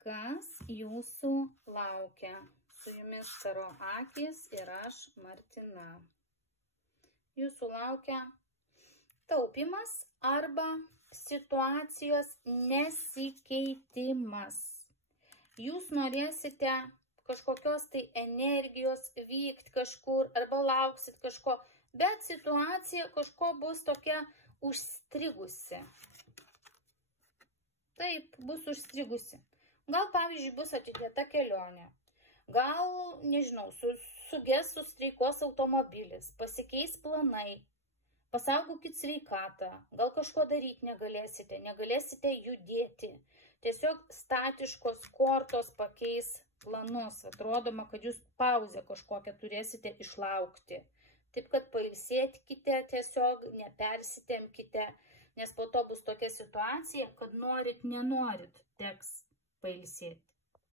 Kas jūsų laukia? Su jumis Taro akys ir aš, Martina. Jūsų laukia taupimas arba situacijos nesikeitimas. Jūs norėsite kažkokios tai energijos vykti kažkur arba lauksit kažko, bet situacija kažko bus tokia užstrigusi. Taip, bus užstrigusi. Gal, pavyzdžiui, bus atidėta kelionė. Gal, nežinau, suges, sustreikos automobilis, pasikeis planai, pasaugokit sveikatą, gal kažko daryti negalėsite judėti. Tiesiog statiškos kortos pakeis planus. Atrodoma, kad jūs pauzę kažkokią turėsite išlaukti. Taip, kad pailsėkite tiesiog, nepersitemkite, nes po to bus tokia situacija, kad norit, nenorit, teks pailsėti.